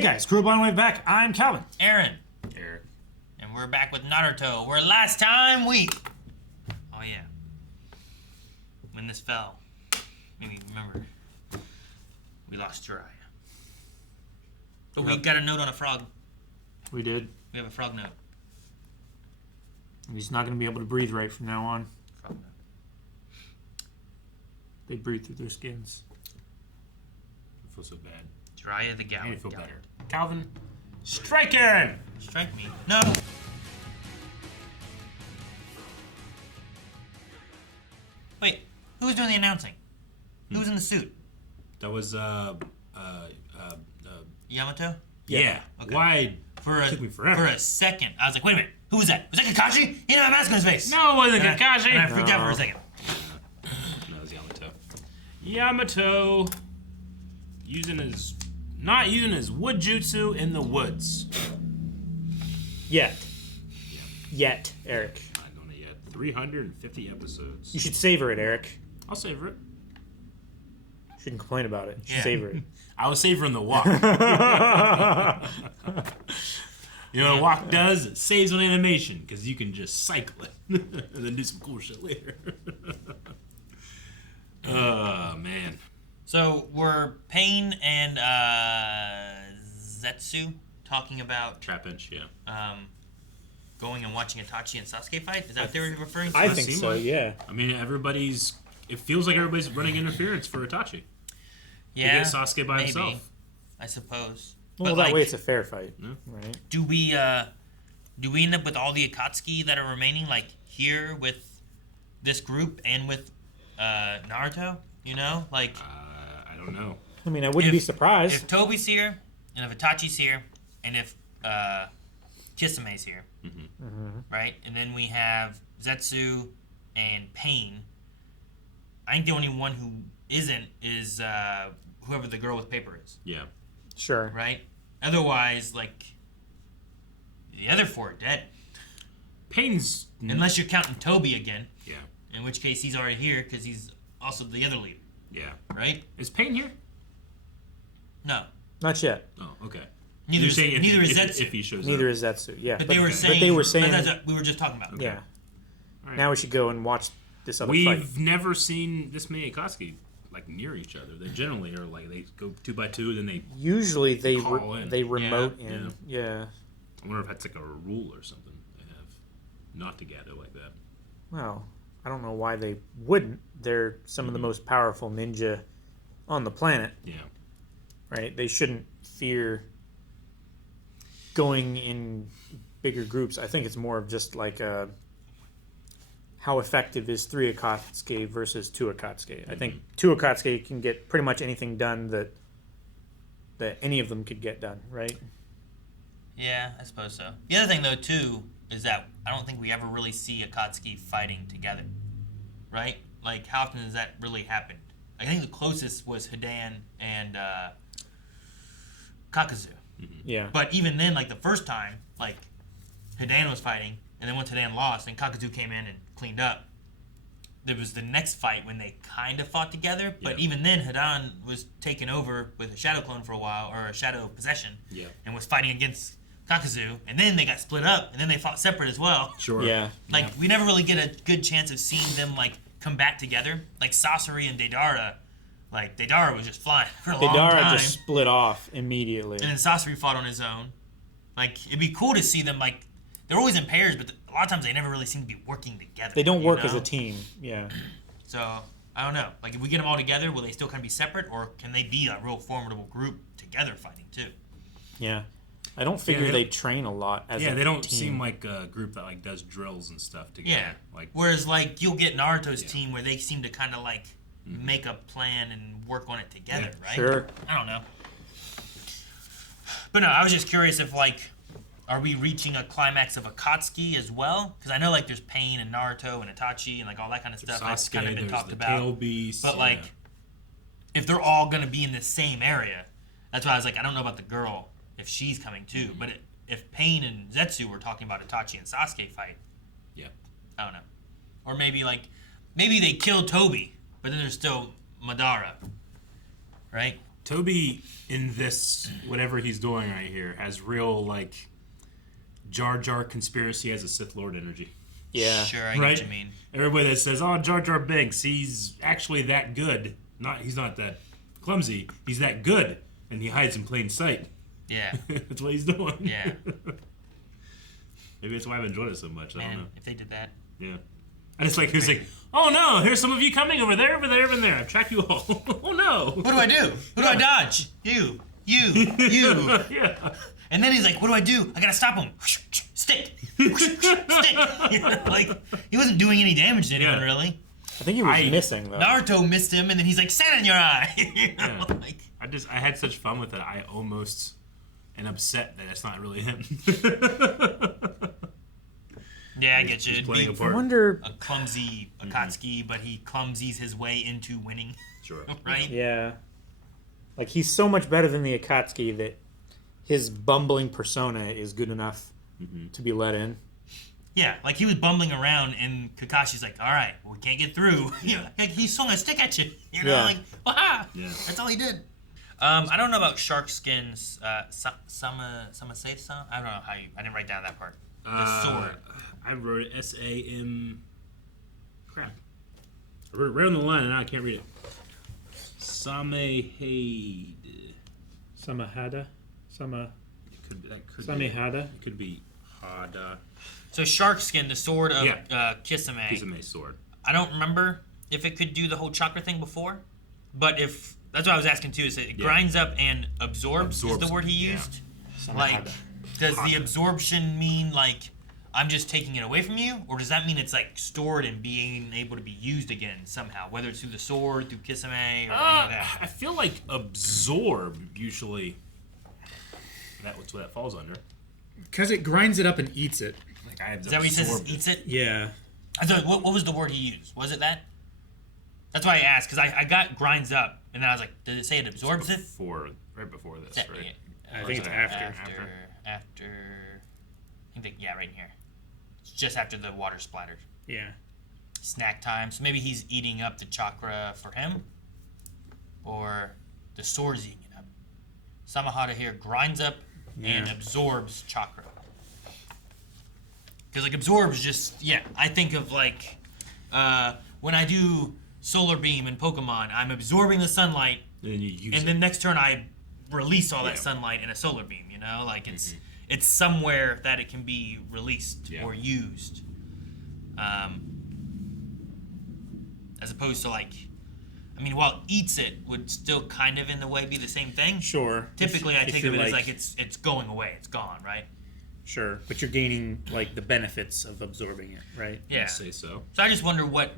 Hey guys, Crew Blind Wave back. I'm Calvin. Aaron. Eric. And we're back with Naruto. We're last time we... Oh yeah. When this fell. Maybe you remember. We lost Jiraiya. But we got a note on a frog. We did. We have a frog note. He's not going to be able to breathe right from now on. Frog note. They breathe through their skins. I feel so bad. Jiraiya the Gallant. I feel better. Calvin, strike Aaron! Strike me. No! Wait, who was doing the announcing? Who was in the suit? That was Yamato? yeah. Okay. Why? For me forever. a second, I was like, wait a minute, who was that? Was that Kakashi? He didn't have a mask on his face. No, it wasn't And Kakashi! And I freaked out for a second. No, it was Yamato. Yamato not using his wood jutsu in the woods. Yet, Eric. Not doing it yet. 350 episodes. You should savor it, Eric. I'll savor it. You shouldn't complain about it. You should Yeah. savor it. I was savoring the walk. You know what a walk does? It saves on animation because you can just cycle it and then do some cool shit later. Oh, man. So were Pain and Zetsu talking about Trap inch, yeah. going and watching Itachi and Sasuke fight? Is that what they were referring to? I think so, yeah. I mean, it feels like everybody's running interference for Itachi. Yeah, To get Sasuke by maybe, himself. I suppose. Well, But, that way it's a fair fight, Yeah. right? do we end up with all the Akatsuki that are remaining, like here with this group and with Naruto? You know, like I don't know. I mean, I wouldn't be if surprised. Tobi's here, and if Itachi's here, and if Kisame's here, right? And then we have Zetsu and Pain. I think the only one who isn't is whoever the girl with paper is, Yeah. Sure. right? Otherwise, like, the other four are dead. Pain's... Unless you're counting Tobi again, Yeah. in which case he's already here because he's also the other leader, Yeah. right? Is Pain here? No. Not yet. Oh, okay. Neither is Zetsu. If he shows Neither up. is Zetsu, yeah. But they were saying... That's what we were just talking about. Yeah. Right. Now we should go and watch this other We've fight. never seen this many Akatsuki like near each other. They generally are like they go 2 by 2, then they. Usually they call in. they remote Yeah. in. Yeah. I wonder if that's like a rule or something they have, not to gather like that. Well, I don't know why they wouldn't. They're some of the most powerful ninja on the planet, Yeah. right? They shouldn't fear going in bigger groups. I think it's more of just like how effective is 3 Akatsuki versus 2 Akatsuki. I think 2 Akatsuki can get pretty much anything done that any of them could get done, right? Yeah, I suppose so. The other thing, though, too, is that I don't think we ever really see Akatsuki fighting together, right? Like, how often does that really happen? I think the closest was Hidan and Kakazu. Yeah. But even then, like, the first time, like, Hidan was fighting, and then once Hidan lost, and Kakazu came in and cleaned up, there was the next fight when they kind of fought together, but Yeah. even then, Hidan was taken over with a Shadow Clone for a while, or a Shadow Possession, Yeah. and was fighting against Kakazu, and then they got split up, and then they fought separate as well. Sure. Yeah. Like, we never really get a good chance of seeing them, like, come back together. Like, Sasori and Deidara, like, Deidara was just flying for a long Deidara time. just split off immediately. And then Sasori fought on his own. Like, it'd be cool to see them, like, they're always in pairs, but a lot of times they never really seem to be working together. They don't you work know? as a team. Yeah. So, I don't know. Like, if we get them all together, will they still kind of be separate, or can they be a real formidable group together fighting, too? Yeah. I don't figure they they don't- train a lot as a Yeah, they don't team. seem like a group that like does drills and stuff together. Yeah. Like Whereas, like, you'll get Naruto's team where they seem to kind of, like, make a plan and work on it together, Yeah, right? Sure. I don't know. But no, I was just curious if, like, are we reaching a climax of Akatsuki as well? Because I know, like, there's Pain and Naruto and Itachi and, like, all that kind of stuff that's Sasuke, kind of been there's talked the about. Tail Beast. But, like, if they're all going to be in the same area, that's why I was like, I don't know about the girl, if she's coming too. But if Pain and Zetsu were talking about Itachi and Sasuke fight, yeah. I don't know. Or maybe, like, maybe they killed Tobi, but then there's still Madara, right? Toby in this whatever he's doing right here has real like Jar Jar conspiracy as a Sith Lord energy. Yeah. Sure, I get Right? what you mean. Everybody that says, "Oh, Jar Jar Binks, he's actually that good." He's not that clumsy. He's that good, and he hides in plain sight. Yeah. That's what he's doing. Yeah. Maybe that's why I've enjoyed it so much. I don't know. Man, if they did that. Yeah. And it's like, oh no, here's some of you coming over there, over there, over there. I've tracked you all. Oh no. What do I do? Who do I dodge? You. Yeah. And then he's like, what do I do? I gotta stop him. Stick. Stick. Like, he wasn't doing any damage to anyone, Yeah. really. I think he was missing though. Naruto missed him, and then he's like, sand in your eye. Yeah. Like, I had such fun with it. I almost am upset that it's not really him. yeah, I get you. He's It'd playing be a part. I wonder. a clumsy Akatsuki, but he clumsies his way into winning, Sure. right? Yeah. Like he's so much better than the Akatsuki that his bumbling persona is good enough to be let in. Yeah, like he was bumbling around, and Kakashi's like, all right, well, we can't get through. Like he swung a stick at you. You know, Yeah. like, aha! Yeah. That's all he did. I don't know about shark skins. Sama-say-san? I don't know how you. I didn't write down that part. The sword. I wrote it S-A-M. Crap. I wrote it right on the line, and now I can't read it. Samehada. Samehada? That could Samehada? It could be Hada. So shark skin, the sword of Yeah. Kisame. Kisame's sword. I don't remember if it could do the whole chakra thing before, but if that's what I was asking too. Is it grinds up and absorbs? Is the word he yeah. used? Like, does the absorption mean like I'm just taking it away from you, or does that mean it's like stored and being able to be used again somehow, whether it's through the sword, through Kisame, or any of that? I feel like absorb usually. That's what that falls under. Because it grinds it up and eats it. Like I have Is that what he says? absorbed Eats it? Yeah. I thought, what was the word he used? Was it that? That's why I asked, because I got grinds up, and then I was like, did it say it absorbs it? Right before this, That- right? I think it's after. After. I think yeah, right in here. It's just after the water splattered. Yeah. Snack time. So maybe he's eating up the chakra for him, or the sword's eating it up. Samehada here grinds up and absorbs chakra. Because like absorbs just I think of like when I do solar beam in Pokemon, I'm absorbing the sunlight, And then you use and it. then next turn I release all that Yeah. sunlight in a solar beam. You know, like it's somewhere that it can be released Yeah. or used, as opposed to like, I mean, while eats it would still kind of in the way be the same thing. Sure. Typically, I If think you're of it as like it's going away, it's gone, right? Sure, but you're gaining like the benefits of absorbing it, right? Yeah. I'd say so. So I just wonder what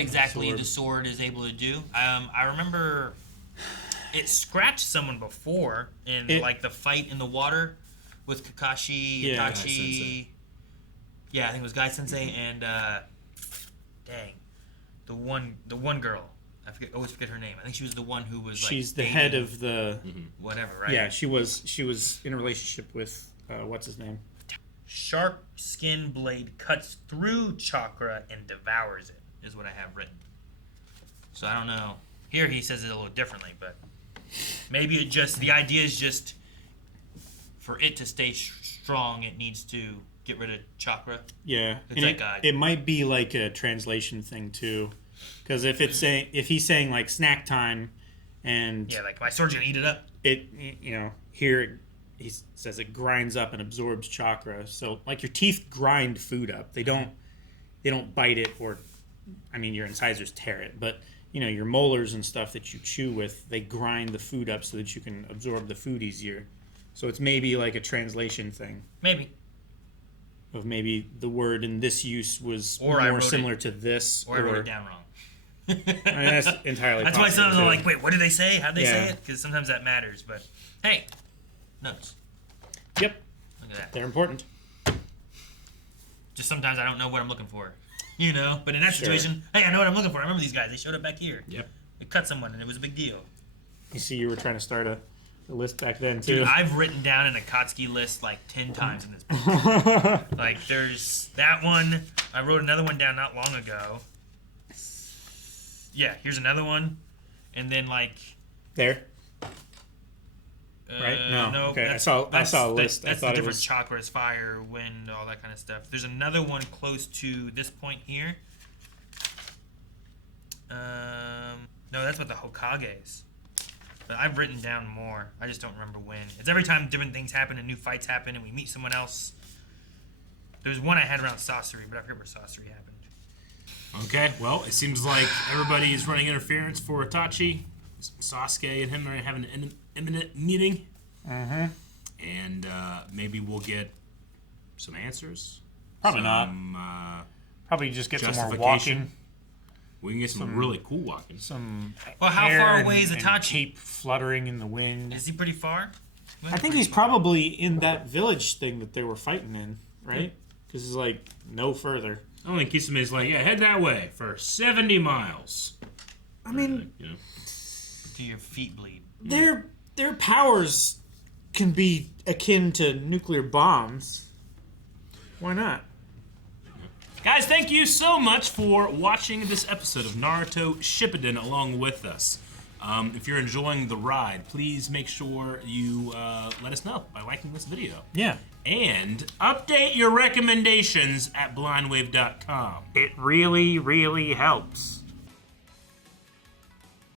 exactly Sword. the sword is able to do. I remember it scratched someone before in like the fight in the water with Kakashi, Yeah, Guy Itachi. Sensei. Yeah, I think it was Guy Sensei and dang, the one girl. Always forget her name. I think she was the one who was like She's the dating head of the. whatever, right? Yeah, she was in a relationship with what's his name? Shark skin blade cuts through chakra and devours it, is what I have written. So I don't know. Here he says it a little differently, but maybe it just, the idea is just for it to stay strong, it needs to get rid of chakra. Yeah, It's and like it might be like a translation thing too, because if he's saying like snack time, and Yeah, like my sword's gonna eat it up. it here he says it grinds up and absorbs chakra. So like your teeth grind food up. They don't bite it, or I mean your incisors tear it, but your molars and stuff that you chew with, they grind the food up so that you can absorb the food easier. So it's maybe like a translation thing Maybe. of maybe the word in this use was Or I more wrote similar to this, Or I wrote it down wrong. I mean, that's entirely That's why possible, sometimes I'm too. like, wait, what did they say? How'd they say Yeah. it? Because sometimes that matters. But hey, notes. Yep, Look at that. they're important. Just sometimes I don't know what I'm looking for. But in that Sure. situation, hey, I know what I'm looking for. I remember these guys. They showed up back here. Yep. It cut someone, and it was a big deal. You see, you were trying to start a list back then too. Dude, I've written down an Akatsuki list like 10 times in this book. Like, there's that one. I wrote another one down not long ago. Yeah, here's another one. And then, like, There. Right? No. No. Okay, I saw a list. That's I thought the it different was chakras, fire, wind, all that kind of stuff. There's another one close to this point here. No, that's what the Hokages. But I've written down more. I just don't remember when. It's every time different things happen and new fights happen and we meet someone else. There's one I had around sorcery, but I forget where sorcery happened. Okay, well, it seems like everybody is running interference for Itachi. Sasuke and him are having an imminent meeting. Mm-hmm. And maybe we'll get some answers. Probably not. Probably just get some more walking. We can get some really cool walking. Well, how far away is Itachi? Cape fluttering in the wind. Is he pretty far? I think he's probably in that village thing that they were fighting in, right? Because it's like no further. I think Kisame's like, yeah, head that way for 70 miles. I mean, Do your feet bleed? Their powers can be akin to nuclear bombs. Why not? Guys, thank you so much for watching this episode of Naruto Shippuden along with us. If you're enjoying the ride, please make sure you let us know by liking this video. Yeah. And update your recommendations at blindwave.com. It really, really helps.